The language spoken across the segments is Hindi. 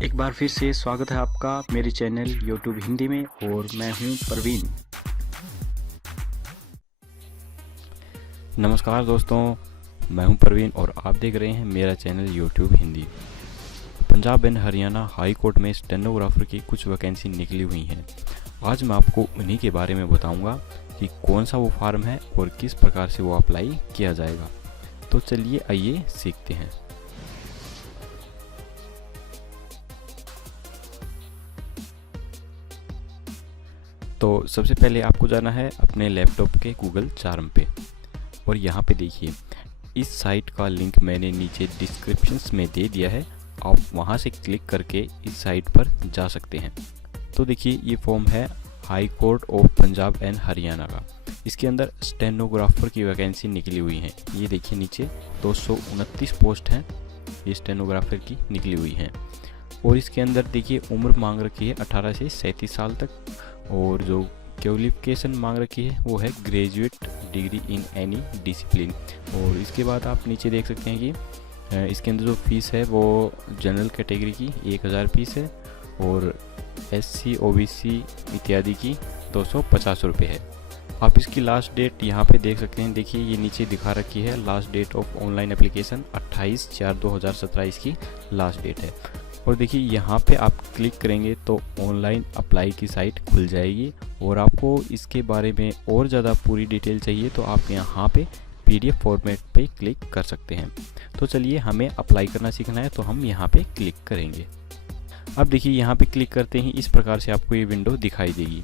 एक बार फिर से स्वागत है आपका मेरे चैनल यूट्यूब हिंदी में और मैं हूं प्रवीण। नमस्कार दोस्तों, मैं हूं प्रवीण और आप देख रहे हैं मेरा channel YouTube Hindi. Punjab and Haryana high court में स्टेनोग्राफर की कुछ वैकेंसी निकली हुई हैं। आज मैं आपको उन्हीं के बारे में बताऊंगा कि कौन सा वो फार्म है और किस प्रकार से वो अप्लाई किया जाएगा। तो चलिए आइए सीखते हैं। तो सबसे पहले आपको जाना है अपने लैपटॉप के गूगल चार्म पे और यहाँ पे देखिए इस साइट का लिंक मैंने नीचे डिस्क्रिप्शंस में दे दिया है। आप वहाँ से क्लिक करके इस साइट पर जा सकते हैं। तो देखिए ये फॉर्म है high court of Punjab and Haryana का। इसके अंदर स्टेनोग्राफर की वैकेंसी निकली हुई है। ये देखिए नीचे 229 पोस्ट हैं ये स्टेनोग्राफर की निकली हुई हैं। और इसके अंदर देखिए उम्र मांग रखी है 18 से 37 साल तक और जो क्वालिफिकेशन मांग रखी है वो है graduate degree in any discipline. और इसके बाद आप नीचे देख सकते हैं कि इसके अंदर जो फीस है वो जनरल कैटेगरी की 1000 फीस है और SC OBC इत्यादि की 250 रुपये है। आप इसकी लास्ट डेट यहाँ पे देख सकते हैं। देखिए ये नीचे दिखा रखी है last date of online application 28/4/2017 इसकी लास्ट डेट है। और देखिए यहाँ पे आप क्लिक करेंगे तो ऑनलाइन अप्लाई की साइट खुल जाएगी और आपको इसके बारे में और ज़्यादा पूरी डिटेल चाहिए तो आप यहाँ पे PDF फॉर्मेट पे क्लिक कर सकते हैं। तो चलिए हमें अप्लाई करना सीखना है तो हम यहाँ पे क्लिक करेंगे। अब देखिए यहाँ पे क्लिक करते ही इस प्रकार से आपको ये विंडो दिखाई देगी।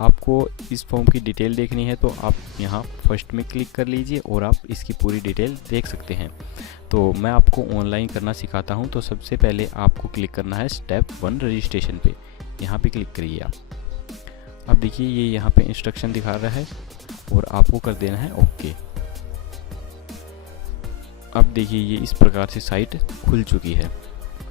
आपको इस फॉर्म की डिटेल देखनी है तो आप यहाँ फर्स्ट में क्लिक कर लीजिए और आप इसकी पूरी डिटेल देख सकते हैं। तो मैं आपको ऑनलाइन करना सिखाता हूँ। तो सबसे पहले आपको क्लिक करना है स्टेप 1 रजिस्ट्रेशन पे। यहाँ पे क्लिक करिए आप। अब देखिए ये यहाँ पे इंस्ट्रक्शन दिखा रहा है और आपको कर देना है ओके। अब देखिए ये इस प्रकार से साइट खुल चुकी है।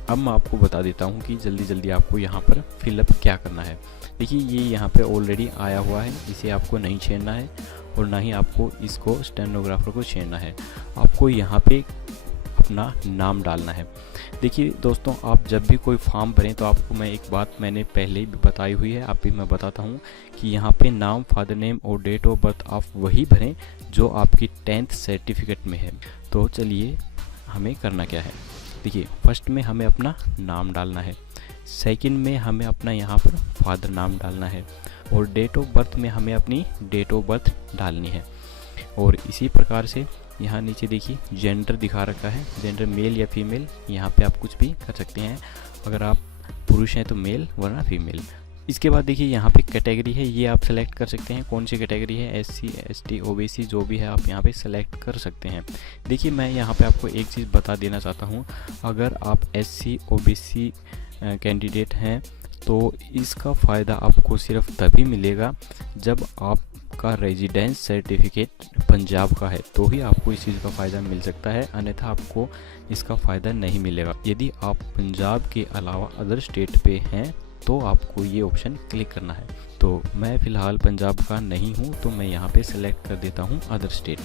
अब मैं आपको बता देता हूँ कि जल्दी जल्दी आपको यहाँ पर फिलअप क्या करना है। देखिए ये यहाँ पे ऑलरेडी आया हुआ है, इसे आपको नहीं छेड़ना है और ना ही आपको इसको स्टेनोग्राफर को छेड़ना है। आपको यहाँ पे अपना नाम डालना है। देखिए दोस्तों, आप जब भी कोई फॉर्म भरें तो आपको मैं एक बात मैंने पहले ही बताई हुई है, आप भी मैं बताता हूँ कि यहाँ पे नाम, फादर नेम और डेट ऑफ बर्थ आप वही भरें जो आपकी 10th सर्टिफिकेट में है। तो चलिए हमें करना क्या है। देखिए फर्स्ट में हमें अपना नाम डालना है, सेकंड में हमें अपना यहाँ पर फादर नाम डालना है और डेट ऑफ बर्थ में हमें अपनी डेट ऑफ बर्थ डालनी है। और इसी प्रकार से यहाँ नीचे देखिए जेंडर दिखा रखा है, जेंडर मेल या फीमेल, यहाँ पे आप कुछ भी कर सकते हैं। अगर आप पुरुष हैं तो मेल वरना फीमेल। इसके बाद देखिए यहाँ पे कैटेगरी है, ये आप सेलेक्ट कर सकते हैं कौन सी कैटेगरी है, SC ST OBC जो भी है आप यहाँ पे सेलेक्ट कर सकते हैं। देखिए मैं यहाँ पे आपको एक चीज़ बता देना चाहता हूँ, अगर आप SC OBC कैंडिडेट हैं तो इसका फ़ायदा आपको सिर्फ तभी मिलेगा जब आपका रेजिडेंस सर्टिफिकेट पंजाब का है, तो ही आपको इस चीज़ का फ़ायदा मिल सकता है, अन्यथा आपको इसका फ़ायदा नहीं मिलेगा। यदि आप पंजाब के अलावा अदर स्टेट पे हैं तो आपको ये ऑप्शन क्लिक करना है। तो मैं फ़िलहाल पंजाब का नहीं हूँ तो मैं यहाँ पे सेलेक्ट कर देता हूँ अदर स्टेट।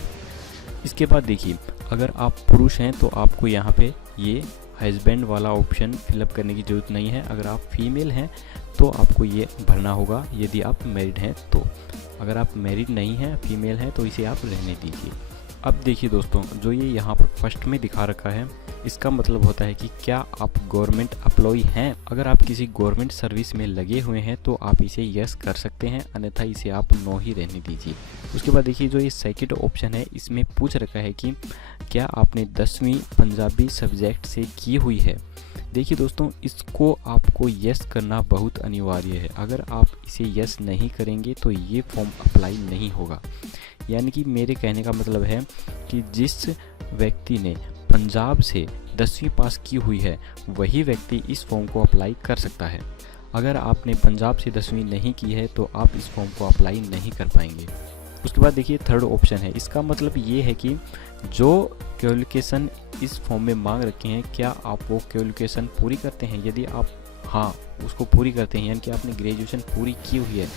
इसके बाद देखिए अगर आप पुरुष हैं तो आपको यहाँ पे ये हस्बैंड वाला ऑप्शन फिलअप करने की ज़रूरत नहीं है। अगर आप फीमेल हैं तो आपको ये भरना होगा यदि आप मैरिड हैं तो। अगर आप मैरिड नहीं हैं, फीमेल हैं, तो इसे आप रहने दीजिए। अब देखिए दोस्तों, जो ये यहाँ पर फर्स्ट में दिखा रखा है इसका मतलब होता है कि क्या आप गवर्नमेंट एम्प्लॉय हैं। अगर आप किसी गवर्नमेंट सर्विस में लगे हुए हैं तो आप इसे यस कर सकते हैं, अन्यथा इसे आप नो ही रहने दीजिए। उसके बाद देखिए जो ये सेकंड ऑप्शन है इसमें पूछ रखा है कि क्या आपने 10वीं पंजाबी सब्जेक्ट से की हुई है। देखिए दोस्तों, इसको आपको यस करना बहुत अनिवार्य है। अगर आप इसे यस नहीं करेंगे तो ये फॉर्म अप्लाई नहीं होगा। यानी कि मेरे कहने का मतलब है कि जिस व्यक्ति ने पंजाब से 10वीं पास की हुई है वही व्यक्ति इस फॉर्म को अप्लाई कर सकता है। अगर आपने पंजाब से 10वीं नहीं की है तो आप इस फॉर्म को अप्लाई नहीं कर पाएंगे। उसके बाद देखिए थर्ड ऑप्शन है, इसका मतलब ये है कि जो क्वालिफिकेशन इस फॉर्म में मांग रखे हैं क्या आप वो क्वालिफिकेशन पूरी करते हैं। यदि आप हाँ उसको पूरी करते हैं, यानी कि आपने ग्रेजुएशन पूरी की हुई है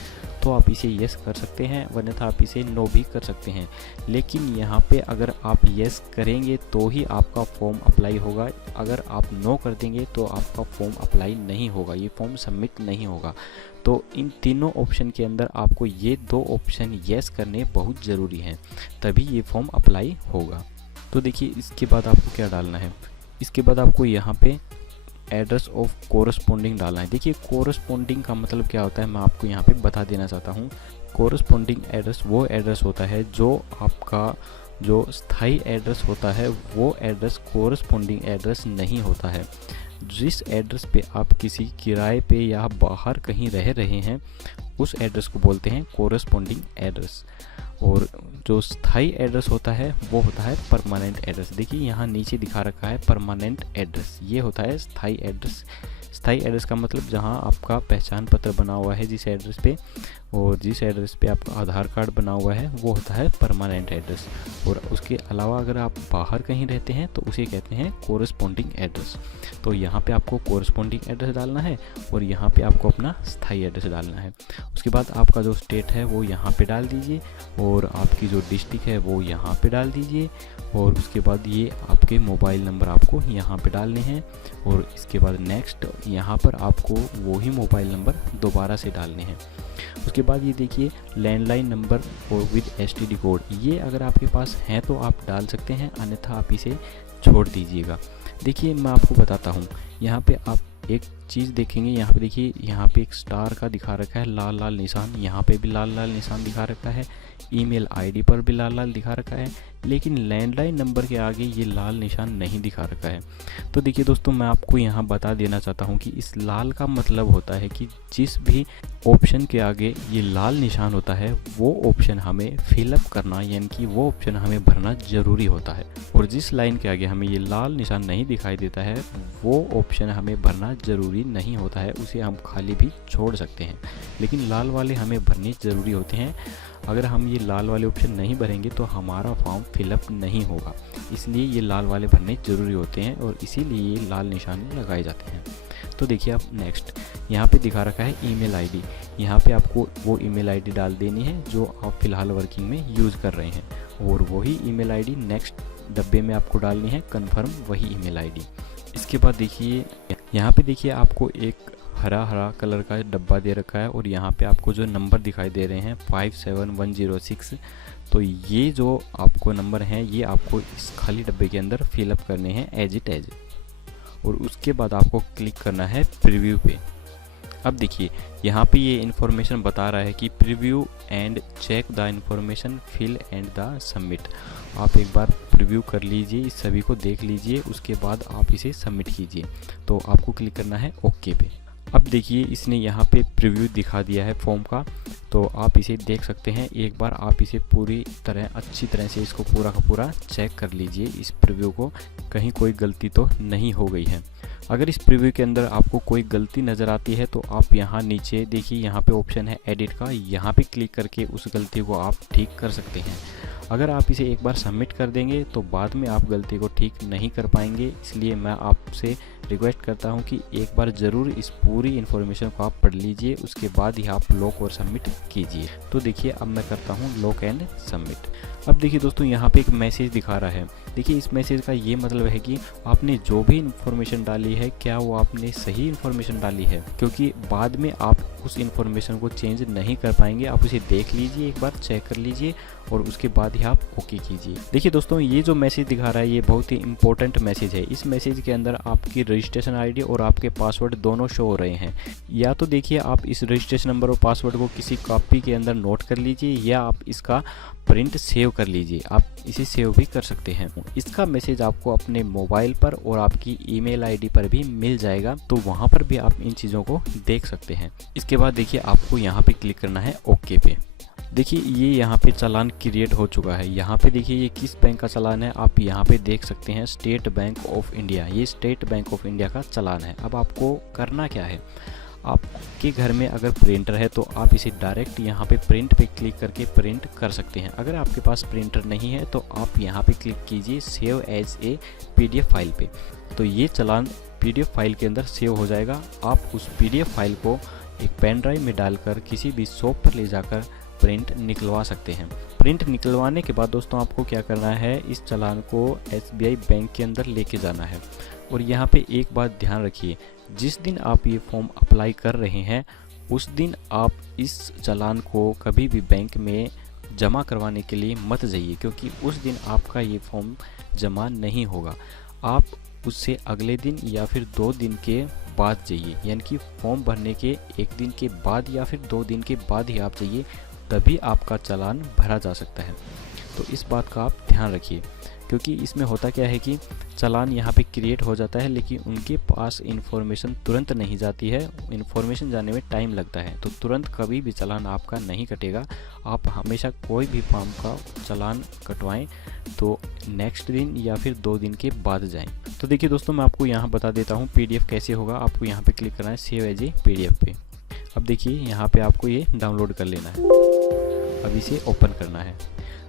तो आप इसे येस कर सकते हैं, वरना आप इसे नो भी कर सकते हैं। लेकिन यहाँ पे अगर आप येस करेंगे तो ही आपका फॉर्म अप्लाई होगा, अगर आप नो कर देंगे तो आपका फॉर्म अप्लाई नहीं होगा, ये फॉर्म सबमिट नहीं होगा। तो इन तीनों ऑप्शन के अंदर आपको ये 2 ऑप्शन येस करने बहुत ज़रूरी हैं, तभी ये फॉर्म अप्लाई होगा। तो देखिए इसके बाद आपको क्या डालना है, इसके बाद आपको यहाँ पे एड्रेस ऑफ कोरस्पॉन्डिंग डालना है। देखिए कोरस्पॉन्डिंग का मतलब क्या होता है, मैं आपको यहाँ पे बता देना चाहता हूँ। कोरस्पॉन्डिंग एड्रेस वो एड्रेस होता है जो आपका जो स्थायी एड्रेस होता है वो एड्रेस कोरस्पॉन्डिंग एड्रेस नहीं होता है। जिस एड्रेस पे आप किसी किराए पे या बाहर कहीं रह रहे हैं उस एड्रेस को बोलते हैं कोरस्पॉन्डिंग एड्रेस, और जो स्थायी एड्रेस होता है वो होता है परमानेंट एड्रेस। देखिए यहाँ नीचे दिखा रखा है परमानेंट एड्रेस, ये होता है स्थायी एड्रेस। स्थायी एड्रेस का मतलब जहाँ आपका पहचान पत्र बना हुआ है जिस एड्रेस पे, और जिस एड्रेस पे आपका आधार कार्ड बना हुआ है वो होता है परमानेंट एड्रेस। और उसके अलावा अगर आप बाहर कहीं रहते हैं तो उसे कहते हैं कोरस्पॉन्डिंग एड्रेस। तो यहाँ पे आपको कोरस्पॉन्डिंग एड्रेस डालना है और यहाँ पे आपको अपना स्थायी एड्रेस डालना है। उसके बाद आपका जो स्टेट है वो यहाँ पे डाल दीजिए, और आपकी जो डिस्ट्रिक्ट है वो यहाँ पे डाल दीजिए, और उसके बाद ये आपके मोबाइल नंबर आपको यहाँ पे डालने हैं, और इसके बाद नेक्स्ट यहाँ पर आपको वही मोबाइल नंबर दोबारा से डालने हैं। उसके बाद ये देखिए लैंडलाइन नंबर और विद एसटीडी कोड, ये अगर आपके पास है तो आप डाल सकते हैं, अन्यथा आप इसे छोड़ दीजिएगा। देखिए मैं आपको बताता हूँ, यहाँ पे आप एक चीज़ देखेंगे, यहाँ पे देखिए यहाँ पे एक स्टार का दिखा रखा है लाल लाल निशान, यहाँ पे भी लाल लाल निशान दिखा रखा है, ईमेल आईडी पर भी लाल लाल दिखा रखा है, लेकिन लैंडलाइन नंबर के आगे ये लाल निशान नहीं दिखा रखा है। तो देखिए दोस्तों मैं आपको यहाँ बता देना चाहता हूँ कि इस लाल का मतलब होता है कि जिस भी ऑप्शन के आगे ये लाल निशान होता है वो ऑप्शन हमें फिलअप करना, यानी कि वो ऑप्शन हमें भरना ज़रूरी होता है, और जिस लाइन के आगे हमें ये लाल निशान नहीं दिखाई देता है वो ऑप्शन हमें भरना ज़रूरी नहीं होता है, उसे हम खाली भी छोड़ सकते हैं। लेकिन लाल वाले हमें भरने ज़रूरी होते हैं। अगर हम ये लाल वाले ऑप्शन नहीं भरेंगे तो हमारा फॉर्म फिलअप नहीं होगा, इसलिए ये लाल वाले भरने ज़रूरी होते हैं और इसीलिए ये लाल निशान लगाए जाते हैं। तो देखिए आप नेक्स्ट यहाँ पे दिखा रखा है ईमेल आईडी, यहाँ पे आपको वो ईमेल आईडी डाल देनी है जो आप फ़िलहाल वर्किंग में यूज़ कर रहे हैं, और वही ईमेल आईडी नेक्स्ट डब्बे में आपको डालनी है, कन्फर्म वही ईमेल आईडी। इसके बाद देखिए यहाँ पे देखिए आपको एक हरा हरा कलर का डब्बा दे रखा है, और यहाँ पे आपको जो नंबर दिखाई दे रहे हैं 57106, तो ये जो आपको नंबर हैं ये आपको इस खाली डब्बे के अंदर फिलअप करने हैं एज इट एज, और उसके बाद आपको क्लिक करना है प्रीव्यू पे। अब देखिए यहाँ पे ये इन्फॉर्मेशन बता रहा है कि preview and check the information fill and the submit. आप एक बार प्रीव्यू कर लीजिए, इस सभी को देख लीजिए, उसके बाद आप इसे सबमिट कीजिए। तो आपको क्लिक करना है ओके पे। अब देखिए इसने यहाँ पे प्रीव्यू दिखा दिया है फॉर्म का, तो आप इसे देख सकते हैं। एक बार आप इसे पूरी तरह अच्छी तरह से इसको पूरा का पूरा चेक कर लीजिए, इस प्रीव्यू को, कहीं कोई गलती तो नहीं हो गई है। अगर इस प्रीव्यू के अंदर आपको कोई गलती नज़र आती है तो आप यहाँ नीचे देखिए यहाँ पे ऑप्शन है एडिट का, यहाँ पे क्लिक करके उस गलती को आप ठीक कर सकते हैं। अगर आप इसे एक बार सबमिट कर देंगे तो बाद में आप गलती को ठीक नहीं कर पाएंगे, इसलिए मैं आपसे रिक्वेस्ट करता हूं कि एक बार ज़रूर इस पूरी इन्फॉर्मेशन को आप पढ़ लीजिए, उसके बाद ही आप लॉक और सबमिट कीजिए। तो देखिए अब मैं करता हूं लॉक एंड सबमिट। अब देखिए दोस्तों यहाँ पे एक मैसेज दिखा रहा है। देखिए इस मैसेज का ये मतलब है कि आपने जो भी इन्फॉर्मेशन डाली है क्या वो आपने सही इन्फॉर्मेशन डाली है, क्योंकि बाद में आप उस इन्फॉर्मेशन को चेंज नहीं कर पाएंगे। आप उसे देख लीजिए, एक बार चेक कर लीजिए और उसके बाद ही आप ओके कीजिए। देखिए दोस्तों ये जो मैसेज दिखा रहा है ये बहुत ही इंपॉर्टेंट मैसेज है। इस मैसेज के अंदर आपकी रजिस्ट्रेशन आईडी और आपके पासवर्ड दोनों शो हो रहे हैं। या तो देखिए आप इस रजिस्ट्रेशन नंबर और पासवर्ड को किसी कॉपी के अंदर नोट कर लीजिए, या आप इसका प्रिंट सेव कर लीजिए, आप इसे सेव भी कर सकते हैं। इसका मैसेज आपको अपने मोबाइल पर और आपकी ईमेल आईडी पर भी मिल जाएगा, तो वहाँ पर भी आप इन चीज़ों को देख सकते हैं। इसके बाद देखिए आपको यहाँ पे क्लिक करना है ओके पे। देखिए ये यहाँ पे चालान क्रिएट हो चुका है। यहाँ पे देखिए ये किस बैंक का चालान है, आप यहाँ पे देख सकते हैं स्टेट बैंक ऑफ इंडिया। ये स्टेट बैंक ऑफ इंडिया का चालान है। अब आपको करना क्या है, आपके घर में अगर प्रिंटर है तो आप इसे डायरेक्ट यहाँ पे प्रिंट पे क्लिक करके प्रिंट कर सकते हैं। अगर आपके पास प्रिंटर नहीं है तो आप यहाँ पे क्लिक कीजिए save as a PDF file पे, तो ये चालान पीडीएफ फाइल के अंदर सेव हो जाएगा। आप उस पीडीएफ फाइल को एक पेन ड्राइव में डालकर किसी भी शॉप पर ले जाकर प्रिंट निकलवा सकते हैं। प्रिंट निकलवाने के बाद दोस्तों आपको क्या करना है, इस चालान को SBI बैंक के अंदर लेके जाना है। और यहाँ पे एक बात ध्यान रखिए, जिस दिन आप ये फॉर्म अप्लाई कर रहे हैं उस दिन आप इस चालान को कभी भी बैंक में जमा करवाने के लिए मत जाइए, क्योंकि उस दिन आपका ये फॉर्म जमा नहीं होगा। आप उससे अगले दिन या फिर 2 दिन के बाद जाइए, यानी कि फॉर्म भरने के 1 दिन के बाद या फिर 2 दिन के बाद ही आप जाइए, तभी आपका चालान भरा जा सकता है। तो इस बात का आप ध्यान रखिए, क्योंकि इसमें होता क्या है कि चालान यहाँ पे क्रिएट हो जाता है लेकिन उनके पास इन्फॉर्मेशन तुरंत नहीं जाती है, इन्फॉर्मेशन जाने में टाइम लगता है। तो तुरंत कभी भी चालान आपका नहीं कटेगा। आप हमेशा कोई भी फॉर्म का चालान कटवाएं तो नेक्स्ट दिन या फिर 2 दिन के बाद जाएं। तो देखिए दोस्तों, मैं आपको यहाँ बता देता हूँ PDF कैसे होगा। आपको यहाँ पे क्लिक करना है सेव एज ए PDF पे। अब देखिए यहाँ पे आपको ये डाउनलोड कर लेना है। अब इसे ओपन करना है।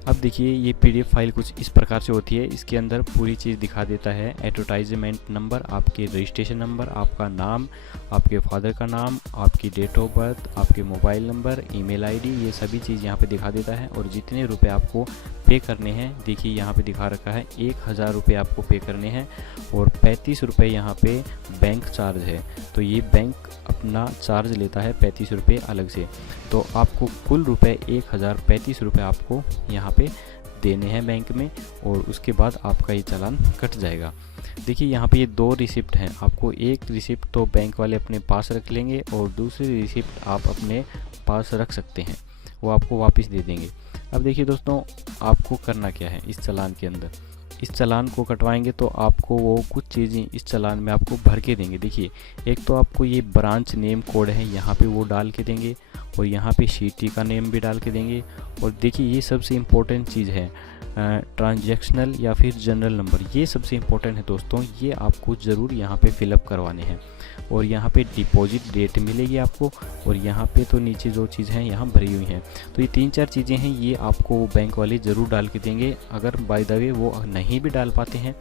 अब देखिए ये PDF फाइल कुछ इस प्रकार से होती है। इसके अंदर पूरी चीज़ दिखा देता है, एडवर्टाइजमेंट नंबर, आपके रजिस्ट्रेशन नंबर, आपका नाम, आपके फादर का नाम, आपकी डेट ऑफ बर्थ, आपके मोबाइल नंबर, ईमेल आईडी, ये सभी चीज़ यहाँ पे दिखा देता है। और जितने रुपए आपको पे करने हैं, देखिए यहाँ पे दिखा रखा है 1000 रुपये आपको पे करने हैं और 35 रुपये यहाँ पे बैंक चार्ज है। तो ये बैंक अपना चार्ज लेता है 35 रुपये अलग से। तो आपको कुल रुपए 1035 रुपये आपको यहाँ पे देने हैं बैंक में, और उसके बाद आपका ये चालान कट जाएगा। देखिए यहाँ पे ये 2 रिसिप्ट हैं। आपको एक रिसिप्ट तो बैंक वाले अपने पास रख लेंगे और दूसरी रिसिप्ट आप अपने पास रख सकते हैं, वो आपको वापस दे देंगे। अब देखिए दोस्तों, आपको करना क्या है इस चालान के अंदर। इस चालान को कटवाएंगे तो आपको वो कुछ चीज़ें इस चालान में आपको भर के देंगे। देखिए, एक तो आपको ये ब्रांच नेम कोड है, यहाँ पे वो डाल के देंगे, और यहाँ पे सिटी का नेम भी डाल के देंगे। और देखिए ये सबसे इम्पोर्टेंट चीज़ है, ट्रांजैक्शनल या फिर जनरल नंबर, ये सबसे इम्पोर्टेंट है दोस्तों। ये आपको ज़रूर यहाँ पे फिलअप करवाने हैं। और यहाँ पे डिपॉजिट डेट मिलेगी आपको, और यहाँ पे तो नीचे जो चीज़ हैं यहाँ भरी हुई हैं। तो ये 3-4 चीज़ें हैं, ये आपको बैंक वाले ज़रूर डाल के देंगे। अगर बाय द वे वो नहीं भी डाल पाते हैं,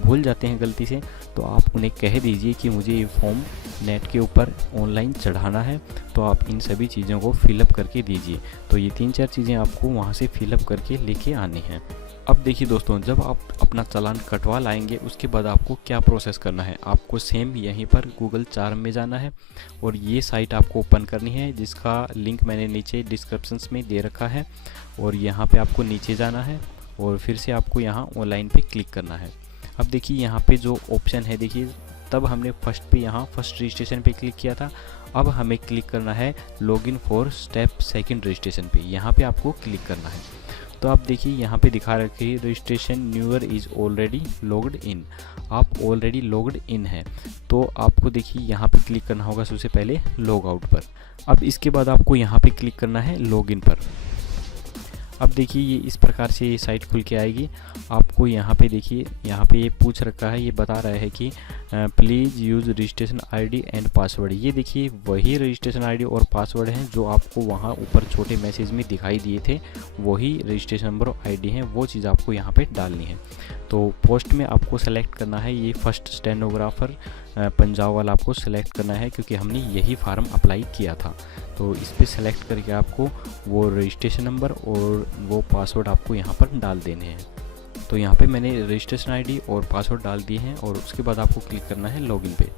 भूल जाते हैं गलती से, तो आप उन्हें कह दीजिए कि मुझे ये फॉर्म नेट के ऊपर ऑनलाइन चढ़ाना है, तो आप इन सभी चीज़ों को फिलअप करके दीजिए। तो ये 3-4 चीज़ें आपको वहाँ से फिलअप करके लेके आनी हैं। अब देखिए दोस्तों, जब आप अपना चालान कटवा लाएंगे उसके बाद आपको क्या प्रोसेस करना है। आपको सेम यहीं पर गूगल चार्म में जाना है और ये साइट आपको ओपन करनी है, जिसका लिंक मैंने नीचे डिस्क्रिप्शंस में दे रखा है। और यहाँ पे आपको नीचे जाना है और फिर से आपको यहाँ ऑनलाइन पे क्लिक करना है। अब देखिए यहाँ पे जो ऑप्शन है, देखिए तब हमने फर्स्ट रजिस्ट्रेशन पे क्लिक किया था। अब हमें क्लिक करना है लॉगिन फॉर स्टेप 2 रजिस्ट्रेशन पे, यहाँ पे आपको क्लिक करना है। तो आप देखिए यहाँ पे दिखा रखे registration newer is already logged in, आप ऑलरेडी लॉग्ड इन है। तो आपको देखिए यहाँ पे क्लिक करना होगा सबसे पहले लॉग आउट पर। अब इसके बाद आपको यहाँ पे क्लिक करना है लॉगिन पर। अब देखिए ये इस प्रकार से ये साइट खुल के आएगी। आपको यहाँ पे देखिए, यहाँ पे ये पूछ रखा है, ये बता रहा है कि please use registration ID and password. ये देखिए वही रजिस्ट्रेशन आईडी और पासवर्ड हैं जो आपको वहाँ ऊपर छोटे मैसेज में दिखाई दिए थे, वही रजिस्ट्रेशन नंबर और आईडी हैं, वो चीज़ आपको यहाँ पे डालनी है। तो पोस्ट में आपको सेलेक्ट करना है ये फर्स्ट स्टेनोग्राफर पंजाब वाला आपको सेलेक्ट करना है, क्योंकि हमने यही फार्म अप्लाई किया था। तो इस पर सेलेक्ट करके आपको वो रजिस्ट्रेशन नंबर और वो पासवर्ड आपको यहाँ पर डाल देने हैं। तो यहाँ पे मैंने रजिस्ट्रेशन आईडी और पासवर्ड डाल दिए हैं और उसके बाद आपको क्लिक करना है लॉगिन पे।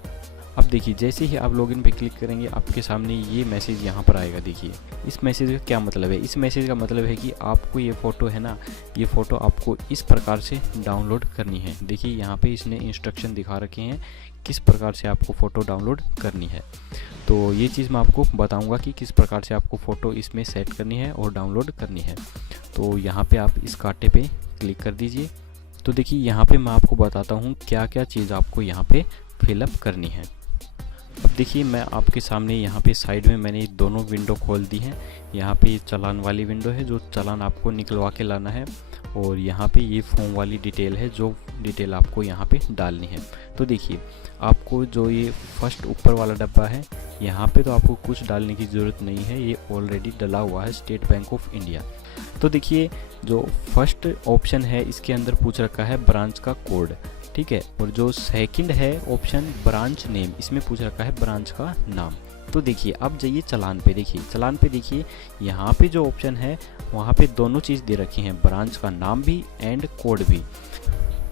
अब देखिए जैसे ही आप लॉगिन पे क्लिक करेंगे आपके सामने ये मैसेज यहाँ पर आएगा। देखिए इस मैसेज का क्या मतलब है। इस मैसेज का मतलब है कि आपको ये फ़ोटो है ना, ये फ़ोटो आपको इस प्रकार से डाउनलोड करनी है। देखिए यहाँ पे इसने इंस्ट्रक्शन दिखा रखे हैं किस प्रकार से आपको फ़ोटो डाउनलोड करनी है। तो ये चीज़ मैं आपको बताऊंगा कि किस प्रकार से आपको फ़ोटो इसमें सेट करनी है और डाउनलोड करनी है। तो यहाँ पे आप इस कांटे पे क्लिक कर दीजिए। तो देखिए यहाँ पे मैं आपको बताता हूँ क्या क्या चीज़ आपको यहाँ पे फिलअप करनी है। अब देखिए मैं आपके सामने यहाँ पे साइड में मैंने दोनों विंडो खोल दी हैं। यहाँ पे चालान वाली विंडो है जो चालान आपको निकलवा के लाना है, और यहाँ पे ये फॉर्म वाली डिटेल है जो डिटेल आपको यहाँ पे डालनी है। तो देखिए आपको जो ये फर्स्ट ऊपर वाला डब्बा है यहाँ पे तो आपको कुछ डालने की ज़रूरत नहीं है, ये ऑलरेडी डला हुआ है स्टेट बैंक ऑफ इंडिया। तो देखिए जो फर्स्ट ऑप्शन है इसके अंदर पूछ रखा है ब्रांच का कोड। ठीक है। और जो सेकंड है ऑप्शन ब्रांच नेम, इसमें पूछ रखा है ब्रांच का नाम। तो देखिए अब जाइए चालान पे, देखिए चालान पे देखिए यहाँ पे जो ऑप्शन है वहाँ पे दोनों चीज़ दे रखी हैं, ब्रांच का नाम भी एंड कोड भी।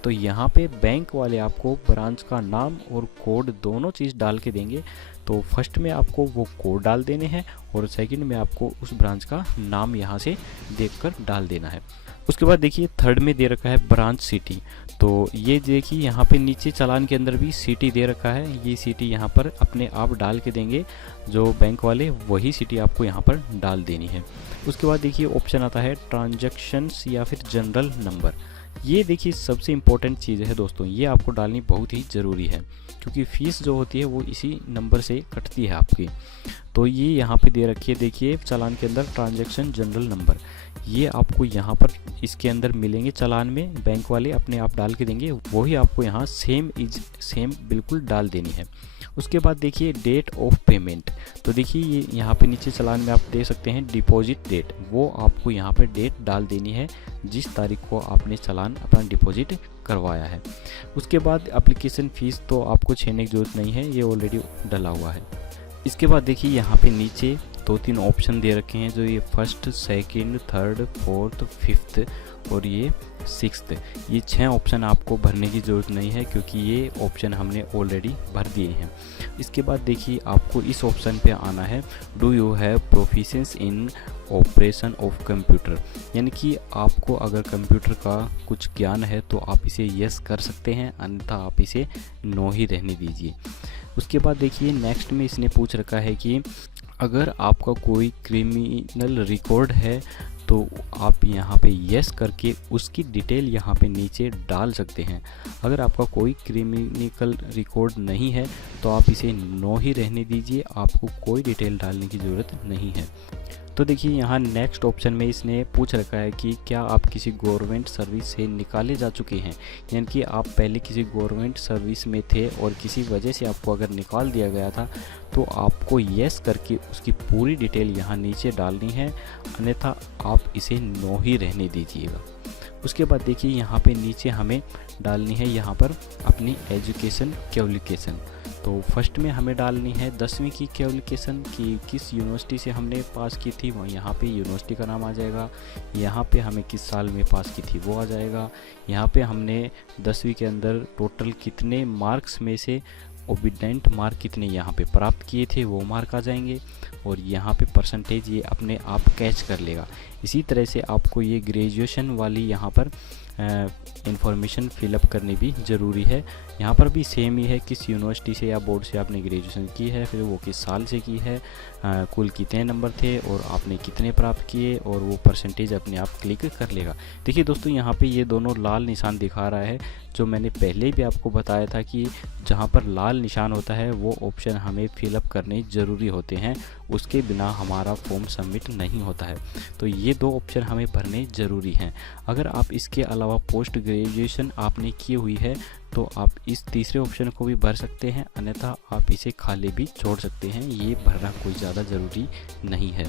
तो यहाँ पे बैंक वाले आपको ब्रांच का नाम और कोड दोनों चीज़ डाल के देंगे। तो फर्स्ट में आपको वो कोड डाल देने हैं और सेकंड में आपको उस ब्रांच का नाम यहाँ से देखकर डाल देना है। उसके बाद देखिए थर्ड में दे रखा है ब्रांच सिटी। तो ये देखिए यहाँ पे नीचे चालान के अंदर भी सिटी दे रखा है, ये सिटी यहाँ पर अपने आप डाल के देंगे जो बैंक वाले, वही सिटी आपको यहाँ पर डाल देनी है। उसके बाद देखिए ऑप्शन आता है ट्रांजैक्शंस या फिर जनरल नंबर। ये देखिए सबसे इम्पोर्टेंट चीज़ है दोस्तों, ये आपको डालनी बहुत ही ज़रूरी है क्योंकि फ़ीस जो होती है वो इसी नंबर से कटती है आपकी। तो ये यहाँ पे दे रखी है, देखिए चालान के अंदर ट्रांजैक्शन जनरल नंबर, ये आपको यहाँ पर इसके अंदर मिलेंगे चालान में, बैंक वाले अपने आप डाल के देंगे, वही आपको यहाँ सेम बिल्कुल डाल देनी है। उसके बाद देखिए डेट ऑफ पेमेंट। तो देखिए ये यहाँ पे नीचे चालान में आप देख सकते हैं डिपॉजिट डेट, वो आपको यहाँ पर डेट डाल देनी है जिस तारीख को आपने चालान अपना डिपॉजिट करवाया है। उसके बाद एप्लीकेशन फ़ीस तो आपको छेड़ने की ज़रूरत नहीं है, ये ऑलरेडी डला हुआ है। इसके बाद देखिए यहाँ पे नीचे 2-3 ऑप्शन दे रखे हैं, जो ये first, second, third, fourth, fifth और ये सिक्स्थ, ये 6 ऑप्शन आपको भरने की ज़रूरत नहीं है क्योंकि ये ऑप्शन हमने ऑलरेडी भर दिए हैं। इसके बाद देखिए आपको इस ऑप्शन पे आना है, do you have proficiency in operation of computer, यानी कि आपको अगर कंप्यूटर का कुछ ज्ञान है तो आप इसे यस कर सकते हैं, अन्यथा आप इसे नो ही रहने दीजिए। उसके बाद देखिए नेक्स्ट में इसने पूछ रखा है कि अगर आपका कोई क्रिमिनल रिकॉर्ड है तो आप यहाँ पे यस करके उसकी डिटेल यहाँ पे नीचे डाल सकते हैं। अगर आपका कोई क्रिमिनल रिकॉर्ड नहीं है तो आप इसे नो ही रहने दीजिए, आपको कोई डिटेल डालने की ज़रूरत नहीं है। तो देखिए यहाँ नेक्स्ट ऑप्शन में इसने पूछ रखा है कि क्या आप किसी गवर्नमेंट सर्विस से निकाले जा चुके हैं, यानी कि आप पहले किसी गवर्नमेंट सर्विस में थे और किसी वजह से आपको अगर निकाल दिया गया था तो आपको यस करके उसकी पूरी डिटेल यहाँ नीचे डालनी है, अन्यथा आप इसे नो ही रहने दीजिएगा। उसके बाद देखिए यहाँ पे नीचे हमें डालनी है यहाँ पर अपनी एजुकेशन क्वालिफिकेशन। तो फर्स्ट में हमें डालनी है 10वीं की क्वालिफिकेशन कि किस यूनिवर्सिटी से हमने पास की थी, वहाँ यहाँ पे यूनिवर्सिटी का नाम आ जाएगा। यहाँ पे हमें किस साल में पास की थी वो आ जाएगा। यहाँ पे हमने 10वीं के अंदर टोटल कितने मार्क्स में से ओबिडेंट मार्क कितने यहाँ पे प्राप्त किए थे वो मार्क आ जाएंगे, और यहाँ पे परसेंटेज ये अपने आप कैच कर लेगा। इसी तरह से आपको ये ग्रेजुएशन वाली यहाँ पर इंफॉर्मेशन फिलअप करनी भी ज़रूरी है। यहाँ पर भी सेम ही है, किस यूनिवर्सिटी से या बोर्ड से आपने ग्रेजुएशन की है, फिर वो किस साल से की है, कुल कितने नंबर थे और आपने कितने प्राप्त किए, और वो परसेंटेज अपने आप क्लिक कर लेगा। देखिए दोस्तों यहाँ पे ये दोनों लाल निशान दिखा रहा है, जो मैंने पहले भी आपको बताया था कि जहाँ पर लाल निशान होता है वो ऑप्शन हमें फिलअप करने ज़रूरी होते हैं, उसके बिना हमारा फॉर्म सबमिट नहीं होता है। तो ये 2 ऑप्शन हमें भरने ज़रूरी हैं। अगर आप इसके अलावा पोस्ट ग्रेजुएशन आपने की हुई है तो आप इस तीसरे ऑप्शन को भी भर सकते हैं, अन्यथा आप इसे खाली भी छोड़ सकते हैं, ये भरना कोई ज़्यादा ज़रूरी नहीं है।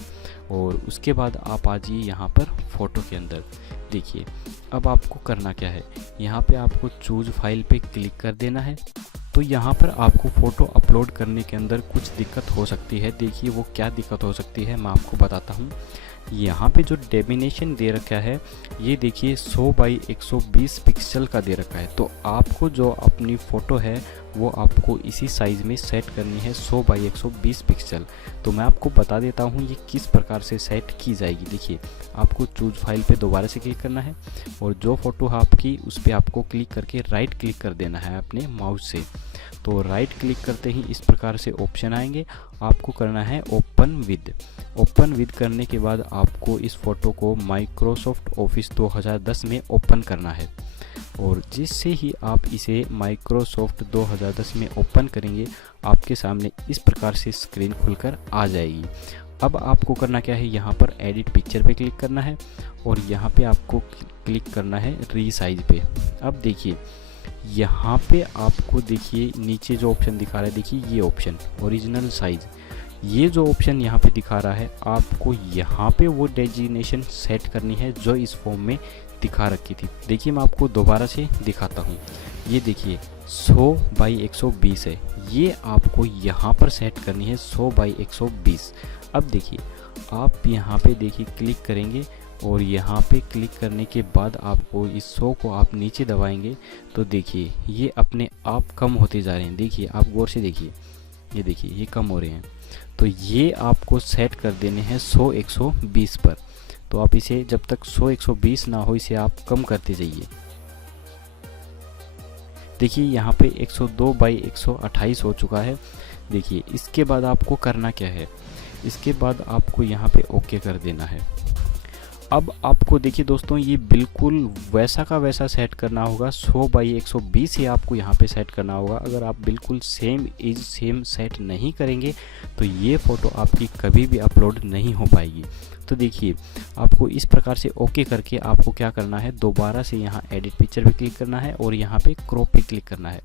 और उसके बाद आप आ जाइए यहाँ पर फ़ोटो के अंदर। देखिए अब आपको करना क्या है, यहाँ पे आपको चूज़ फाइल पे क्लिक कर देना है। तो यहाँ पर आपको फ़ोटो अपलोड करने के अंदर कुछ दिक्कत हो सकती है। देखिए वो क्या दिक्कत हो सकती है मैं आपको बताता हूँ। यहाँ पे जो डेमिनेशन दे रखा है ये देखिए 100 बाई 120 पिक्सल का दे रखा है। तो आपको जो अपनी फ़ोटो है वो आपको इसी साइज़ में सेट करनी है, 100 बाई 120 पिक्सल। तो मैं आपको बता देता हूँ ये किस प्रकार से सेट की जाएगी। देखिए आपको चूज़ फाइल पे दोबारा से क्लिक करना है और जो फ़ोटो आपकी उस पर आपको क्लिक करके राइट क्लिक कर देना है अपने माउस से। तो राइट क्लिक करते ही इस प्रकार से ऑप्शन आएंगे, आपको करना है ओपन विद। ओपन विद करने के बाद आपको इस फ़ोटो को माइक्रोसॉफ्ट ऑफिस 2010 में ओपन करना है, और जिससे ही आप इसे माइक्रोसॉफ्ट 2010 में ओपन करेंगे आपके सामने इस प्रकार से स्क्रीन खुलकर आ जाएगी। अब आपको करना क्या है, यहाँ पर एडिट पिक्चर पे क्लिक करना है और यहाँ पे आपको क्लिक करना है रीसाइज पे। अब देखिए यहाँ पे आपको देखिए नीचे जो ऑप्शन दिखा रहा है, देखिए ये ऑप्शन ओरिजिनल साइज़, ये जो ऑप्शन यहाँ पे दिखा रहा है आपको यहाँ पे वो डेजिग्नेशन सेट करनी है जो इस फॉर्म में दिखा रखी थी। देखिए मैं आपको दोबारा से दिखाता हूँ। ये देखिए 100 बाई 120 है, ये आपको यहाँ पर सेट करनी है 100 बाई 120। अब देखिए आप यहाँ पे देखिए क्लिक करेंगे और यहाँ पे क्लिक करने के बाद आपको इस 100 को आप नीचे दबाएंगे तो देखिए ये अपने आप कम होते जा रहे हैं। देखिए आप गौर से देखिए, ये देखिए ये कम हो रहे हैं। तो ये आपको सेट कर देने हैं 100 120 पर। तो आप इसे जब तक 100 120 ना हो इसे आप कम करते जाइए। देखिए यहाँ पे 102 बाई 128 हो चुका है। देखिए इसके बाद आपको करना क्या है, इसके बाद आपको यहाँ पे ओके कर देना है। अब आपको देखिए दोस्तों ये बिल्कुल वैसा का वैसा सेट करना होगा, 100 बाई 120 ही आपको यहाँ पे सेट करना होगा। अगर आप बिल्कुल सेम सेट नहीं करेंगे तो ये फ़ोटो आपकी कभी भी अपलोड नहीं हो पाएगी। तो देखिए आपको इस प्रकार से ओके करके आपको क्या करना है, दोबारा से यहाँ एडिट पिक्चर पे क्लिक करना है और यहाँ पे क्रॉप पे क्लिक करना है।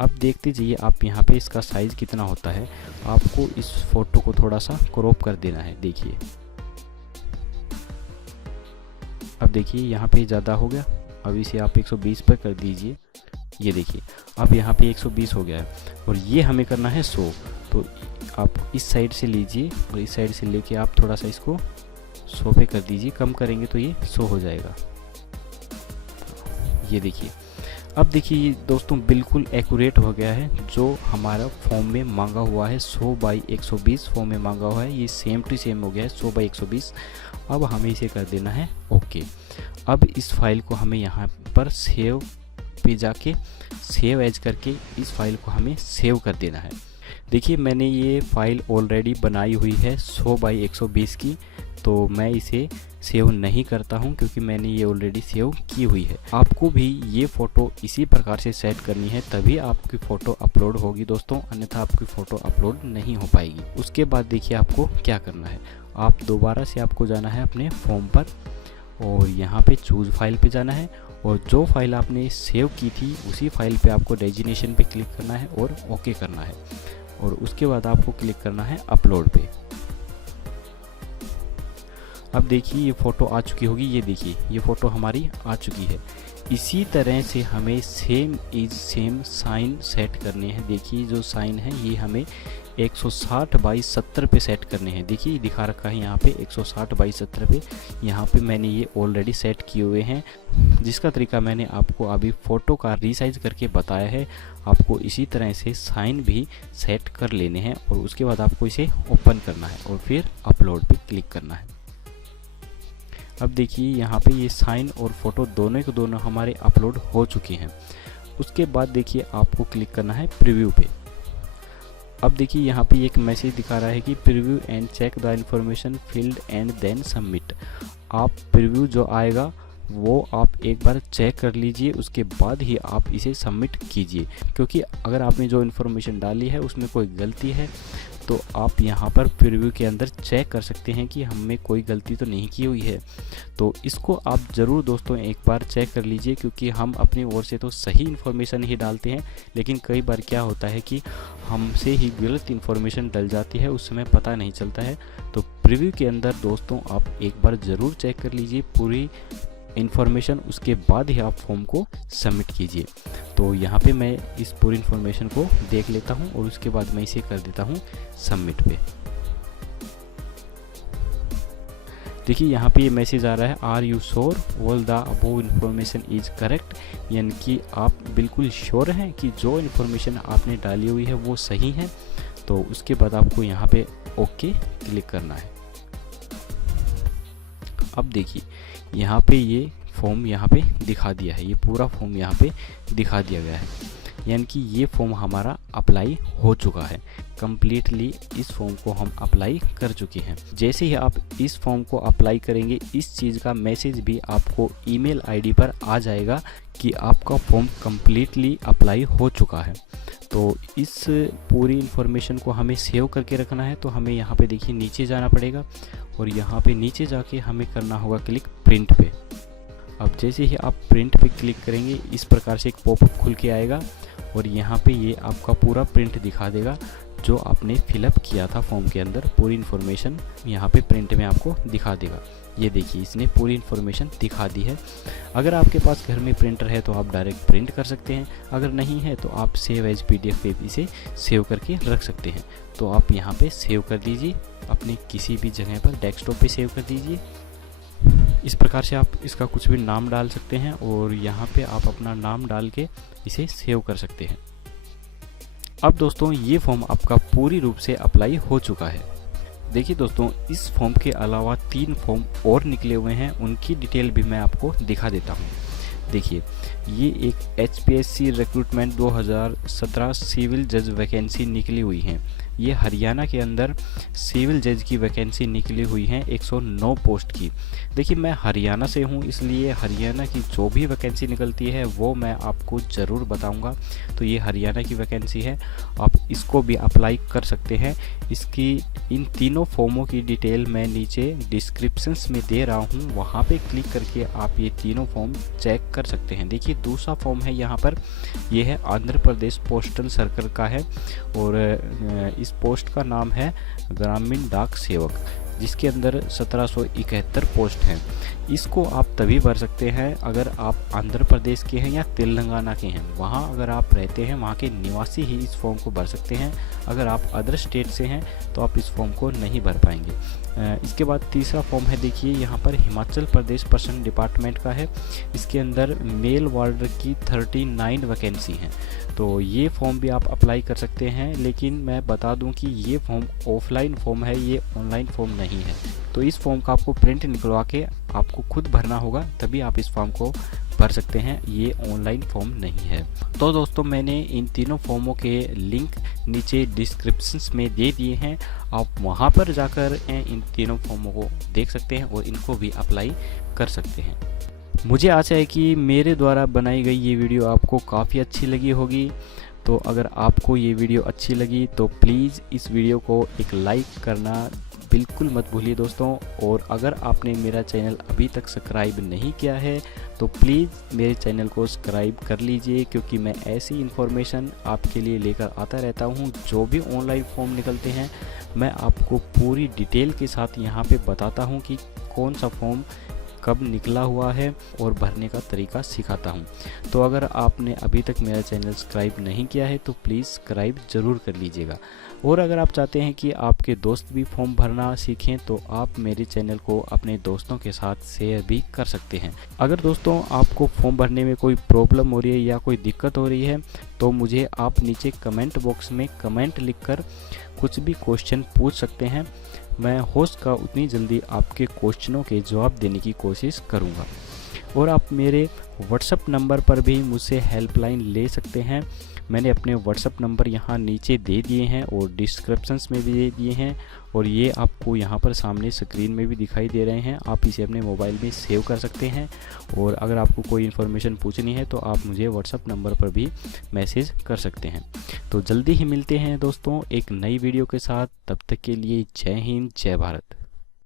अब देखते जाइए आप यहाँ पे इसका साइज़ कितना होता है। आपको इस फ़ोटो को थोड़ा सा क्रॉप कर देना है। देखिए अब देखिए यहाँ पे ज़्यादा हो गया, अब इसे आप 120 पर कर दीजिए। ये देखिए अब यहाँ पे 120 हो गया है और ये हमें करना है 100। तो आप इस साइड से लीजिए और इस साइड से लेके आप थोड़ा सा इसको 100 पे कर दीजिए, कम करेंगे तो ये 100 हो जाएगा। ये देखिए अब देखिए ये दोस्तों बिल्कुल एक्यूरेट हो गया है। जो हमारा फॉर्म में मांगा हुआ है 100 बाई 120 फॉर्म में मांगा हुआ है, ये सेम टू सेम हो गया है 100 बाई 120। अब हमें इसे कर देना है ओके। अब इस फाइल को हमें यहाँ पर सेव पे जाके सेव एज करके इस फाइल को हमें सेव कर देना है। देखिए मैंने ये फाइल ऑलरेडी बनाई हुई है 100 बाई 120 की, तो मैं इसे सेव नहीं करता हूं क्योंकि मैंने ये ऑलरेडी सेव की हुई है। आपको भी ये फ़ोटो इसी प्रकार से सेट करनी है तभी आपकी फ़ोटो अपलोड होगी दोस्तों, अन्यथा आपकी फ़ोटो अपलोड नहीं हो पाएगी। उसके बाद देखिए आपको क्या करना है, आप दोबारा से आपको जाना है अपने फॉर्म पर और यहाँ पे चूज़ फाइल पे जाना है और जो फाइल आपने सेव की थी उसी फाइल पे आपको डेजिनेशन पे क्लिक करना है और ओके करना है और उसके बाद आपको क्लिक करना है अपलोड पे। अब देखिए ये फ़ोटो आ चुकी होगी, ये देखिए ये फ़ोटो हमारी आ चुकी है। इसी तरह से हमें सेम साइन सेट करने हैं। देखिए जो साइन है ये हमें 160 बाई 70 पे सेट करने हैं। देखिए दिखा रखा है यहाँ पे 160 बाई 70 पे। यहाँ पे मैंने ये ऑलरेडी सेट किए हुए हैं, जिसका तरीका मैंने आपको अभी फ़ोटो का रीसाइज करके बताया है। आपको इसी तरह से साइन भी सेट कर लेने हैं और उसके बाद आपको इसे ओपन करना है और फिर अपलोड पे क्लिक करना है। अब देखिए यहाँ पे ये साइन और फोटो दोनों के दोनों हमारे अपलोड हो चुके हैं। उसके बाद देखिए आपको क्लिक करना है प्रीव्यू पे। अब देखिए यहाँ पे एक मैसेज दिखा रहा है कि preview and check the information field and then submit. आप प्रीव्यू जो आएगा वो आप एक बार चेक कर लीजिए, उसके बाद ही आप इसे सबमिट कीजिए। क्योंकि अगर आपने जो इन्फॉर्मेशन डाली है उसमें कोई गलती है तो आप यहाँ पर प्रीव्यू के अंदर चेक कर सकते हैं कि हमें कोई गलती तो नहीं की हुई है। तो इसको आप ज़रूर दोस्तों एक बार चेक कर लीजिए, क्योंकि हम अपनी ओर से तो सही इन्फॉर्मेशन ही डालते हैं, लेकिन कई बार क्या होता है कि हमसे ही गलत इन्फॉर्मेशन डल जाती है, उस समय पता नहीं चलता है। तो प्रीव्यू के अंदर दोस्तों आप एक बार ज़रूर चेक कर लीजिए पूरी इन्फॉर्मेशन, उसके बाद ही आप फॉर्म को सबमिट कीजिए। तो यहाँ पे मैं इस पूरी इन्फॉर्मेशन को देख लेता हूँ और उसके बाद मैं इसे कर देता हूँ सबमिट पे। देखिए यहाँ पे ये मैसेज आ रहा है are you sure all the above information is correct, यानी कि आप बिल्कुल श्योर हैं कि जो इन्फॉर्मेशन आपने डाली हुई है वो सही है। तो उसके बाद आपको यहाँ पे ओके क्लिक करना है। अब देखिए यहाँ पे ये फॉर्म यहाँ पे दिखा दिया है, ये पूरा फॉर्म यहाँ पे दिखा दिया गया है, यानी कि ये फॉर्म हमारा अप्लाई हो चुका है। कम्प्लीटली इस फॉर्म को हम अप्लाई कर चुके हैं। जैसे ही आप इस फॉर्म को अप्लाई करेंगे इस चीज़ का मैसेज भी आपको ईमेल आईडी पर आ जाएगा कि आपका फॉर्म कम्प्लीटली अप्लाई हो चुका है। तो इस पूरी इन्फॉर्मेशन को हमें सेव करके रखना है। तो हमें यहाँ पे देखिए नीचे जाना पड़ेगा और यहाँ पे नीचे जाके हमें करना होगा क्लिक प्रिंट पे। अब जैसे ही आप प्रिंट पे क्लिक करेंगे इस प्रकार से एक पॉपअप खुल के आएगा और यहाँ पे ये आपका पूरा प्रिंट दिखा देगा जो आपने फिलअप किया था फॉर्म के अंदर। पूरी इन्फॉर्मेशन यहाँ पे प्रिंट में आपको दिखा देगा। ये देखिए इसने पूरी इन्फॉर्मेशन दिखा दी है। अगर आपके पास घर में प्रिंटर है तो आप डायरेक्ट प्रिंट कर सकते हैं, अगर नहीं है तो आप सेव एज PDF पे इसे सेव करके रख सकते हैं। तो आप यहाँ पे सेव कर दीजिए, अपने किसी भी जगह पर डेस्कटॉप पे सेव कर दीजिए। इस प्रकार से आप इसका कुछ भी नाम डाल सकते हैं और यहाँ पे आप अपना नाम डाल के इसे सेव कर सकते हैं। अब दोस्तों ये फॉर्म आपका पूरी रूप से अप्लाई हो चुका है। देखिए दोस्तों, इस फॉर्म के अलावा 3 फॉर्म और निकले हुए हैं, उनकी डिटेल भी मैं आपको दिखा देता हूँ। देखिए ये एक HPSC रिक्रूटमेंट 2017 सिविल जज वैकेंसी निकली हुई है। ये हरियाणा के अंदर सिविल जज की वैकेंसी निकली हुई है 109 पोस्ट की। देखिए मैं हरियाणा से हूँ, इसलिए हरियाणा की जो भी वैकेंसी निकलती है वो मैं आपको ज़रूर बताऊंगा। तो ये हरियाणा की वैकेंसी है, आप इसको भी अप्लाई कर सकते हैं। इसकी इन तीनों फॉर्मों की डिटेल मैं नीचे डिस्क्रिप्शंस में दे रहा हूँ, वहाँ पे क्लिक करके आप ये तीनों फॉर्म चेक कर सकते हैं। देखिए दूसरा फॉर्म है यहाँ पर, ये है आंध्र प्रदेश पोस्टल सर्कल का है और इस पोस्ट का नाम है ग्रामीण डाक सेवक, जिसके अंदर 1771 पोस्ट हैं। इसको आप तभी भर सकते हैं अगर आप आंध्र प्रदेश के हैं या तेलंगाना के हैं। वहाँ अगर आप रहते हैं, वहाँ के निवासी ही इस फॉर्म को भर सकते हैं। अगर आप अदर स्टेट से हैं तो आप इस फॉर्म को नहीं भर पाएंगे। इसके बाद तीसरा फॉर्म है, देखिए यहाँ पर हिमाचल प्रदेश पर्सन डिपार्टमेंट का है। इसके अंदर मेल वार्डर की 39 वैकेंसी हैं। तो ये फॉर्म भी आप अप्लाई कर सकते हैं, लेकिन मैं बता दूं कि ये फॉर्म ऑफलाइन फॉर्म है, ये ऑनलाइन फॉर्म नहीं है। तो इस फॉर्म का आपको प्रिंट निकलवा के आपको खुद भरना होगा, तभी आप इस फॉर्म को भर सकते हैं। ये ऑनलाइन फॉर्म नहीं है। तो दोस्तों मैंने इन तीनों फॉर्मों के लिंक नीचे डिस्क्रिप्शंस में दे दिए हैं, आप वहां पर जाकर इन तीनों फॉर्मों को देख सकते हैं और इनको भी अप्लाई कर सकते हैं। मुझे आशा है कि मेरे द्वारा बनाई गई ये वीडियो आपको काफ़ी अच्छी लगी होगी। तो अगर आपको ये वीडियो अच्छी लगी तो प्लीज़ इस वीडियो को एक लाइक करना बिल्कुल मत भूलिए दोस्तों। और अगर आपने मेरा चैनल अभी तक सब्सक्राइब नहीं किया है तो प्लीज़ मेरे चैनल को सब्सक्राइब कर लीजिए, क्योंकि मैं ऐसी इन्फॉर्मेशन आपके लिए लेकर आता रहता हूँ। जो भी ऑनलाइन फॉर्म निकलते हैं मैं आपको पूरी डिटेल के साथ यहाँ पे बताता हूँ कि कौन सा फॉर्म कब निकला हुआ है और भरने का तरीका सिखाता हूँ। तो अगर आपने अभी तक मेरा चैनल सब्सक्राइब नहीं किया है तो प्लीज़ सब्सक्राइब ज़रूर कर लीजिएगा। और अगर आप चाहते हैं कि आपके दोस्त भी फॉर्म भरना सीखें तो आप मेरे चैनल को अपने दोस्तों के साथ शेयर भी कर सकते हैं। अगर दोस्तों आपको फॉर्म भरने में कोई प्रॉब्लम हो रही है या कोई दिक्कत हो रही है तो मुझे आप नीचे कमेंट बॉक्स में कमेंट लिखकर कुछ भी क्वेश्चन पूछ सकते हैं। मैं होस्ट का उतनी जल्दी आपके क्वेश्चनों के जवाब देने की कोशिश करूंगा। और आप मेरे व्हाट्सएप नंबर पर भी मुझसे हेल्पलाइन ले सकते हैं। मैंने अपने व्हाट्सएप नंबर यहाँ नीचे दे दिए हैं और डिस्क्रिप्शंस में भी दे दिए हैं, और ये आपको यहाँ पर सामने स्क्रीन में भी दिखाई दे रहे हैं। आप इसे अपने मोबाइल में सेव कर सकते हैं। और अगर आपको कोई इन्फॉर्मेशन पूछनी है तो आप मुझे व्हाट्सएप नंबर पर भी मैसेज कर सकते हैं। तो जल्दी ही मिलते हैं दोस्तों एक नई वीडियो के साथ। तब तक के लिए जय हिंद, जय भारत।